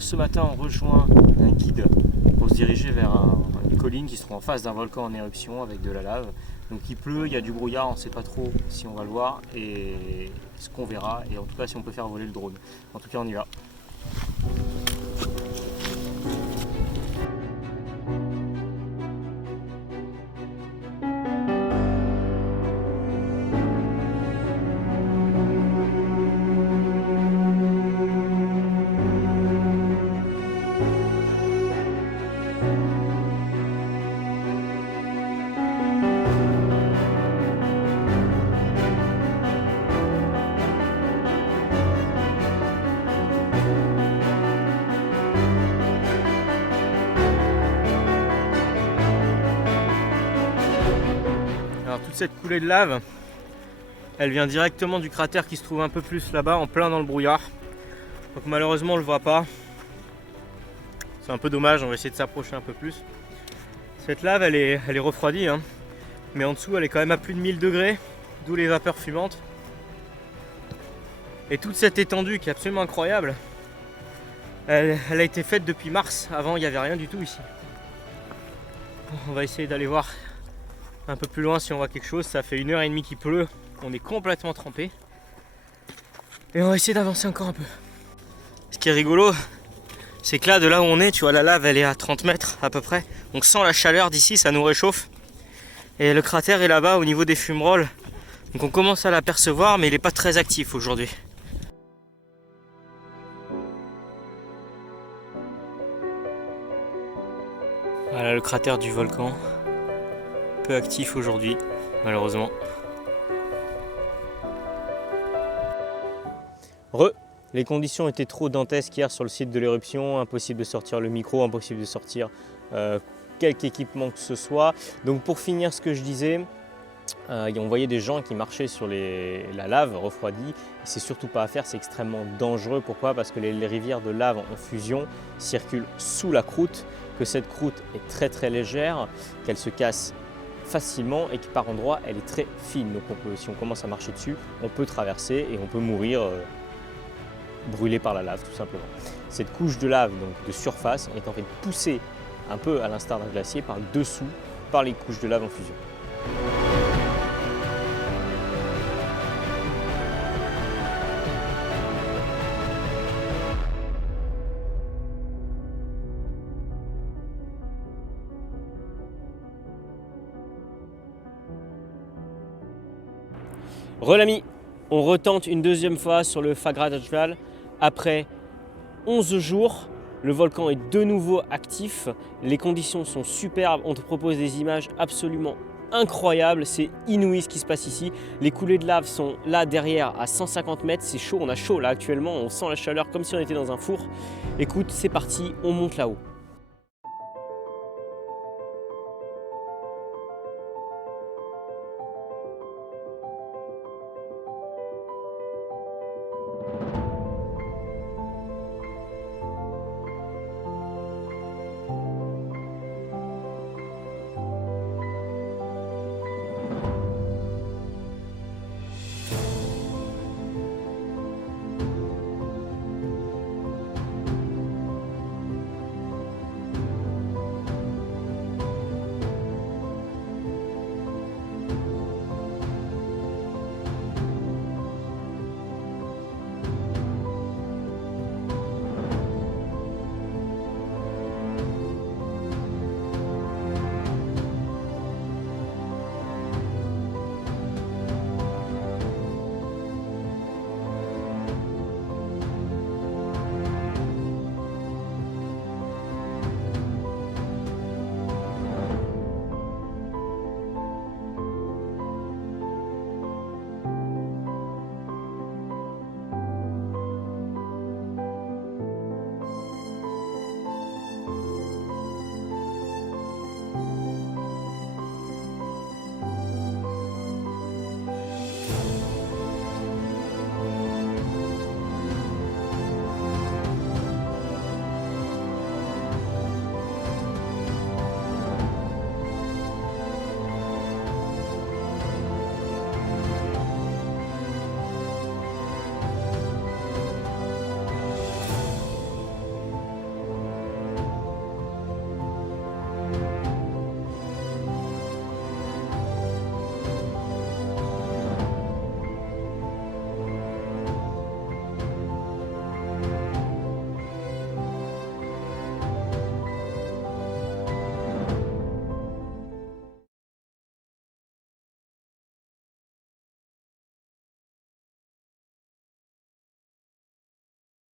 Alors ce matin on rejoint un guide pour se diriger vers une colline qui se trouve en face d'un volcan en éruption avec de la lave. Donc il pleut, il y a du brouillard, on ne sait pas trop si on va le voir et ce qu'on verra, et en tout cas si on peut faire voler le drone. En tout cas on y va. Alors toute cette coulée de lave, elle vient directement du cratère qui se trouve un peu plus là-bas, en plein dans le brouillard. Donc malheureusement on le voit pas. C'est un peu dommage, on va essayer de s'approcher un peu plus. Cette lave elle est refroidie, hein, mais en dessous elle est quand même à plus de 1000 degrés, d'où les vapeurs fumantes. Et toute cette étendue qui est absolument incroyable, elle a été faite depuis mars. Avant il n'y avait rien du tout ici. On va essayer d'aller voir un peu plus loin si on voit quelque chose. Ça fait 1h30 qu'il pleut, on est complètement trempé et on va essayer d'avancer encore un peu. Ce qui est rigolo, c'est que là, de là où on est, tu vois, la lave elle est à 30 mètres à peu près, on sent la chaleur d'ici, ça nous réchauffe, et le cratère est là-bas au niveau des fumerolles, donc on commence à l'apercevoir, mais il n'est pas très actif aujourd'hui. Voilà le cratère du volcan, peu actif aujourd'hui, malheureusement. Les conditions étaient trop dantesques hier sur le site de l'éruption, impossible de sortir le micro, impossible de sortir quelque équipement que ce soit. Donc pour finir ce que je disais, on voyait des gens qui marchaient sur la lave refroidie. C'est surtout pas à faire, c'est extrêmement dangereux. Pourquoi? Parce que les rivières de lave en fusion circulent sous la croûte, que cette croûte est très très légère, qu'elle se casse facilement et que par endroits elle est très fine. Donc si on commence à marcher dessus, on peut traverser et on peut mourir brûlé par la lave tout simplement. Cette couche de lave donc de surface est en fait poussée un peu à l'instar d'un glacier par le dessous par les couches de lave en fusion. L'ami, on retente une deuxième fois sur le Fagradalsfjall. Après 11 jours, le volcan est de nouveau actif. Les conditions sont superbes. On te propose des images absolument incroyables. C'est inouï ce qui se passe ici. Les coulées de lave sont là derrière à 150 mètres. C'est chaud, on a chaud là actuellement. On sent la chaleur comme si on était dans un four. Écoute, c'est parti, on monte là-haut.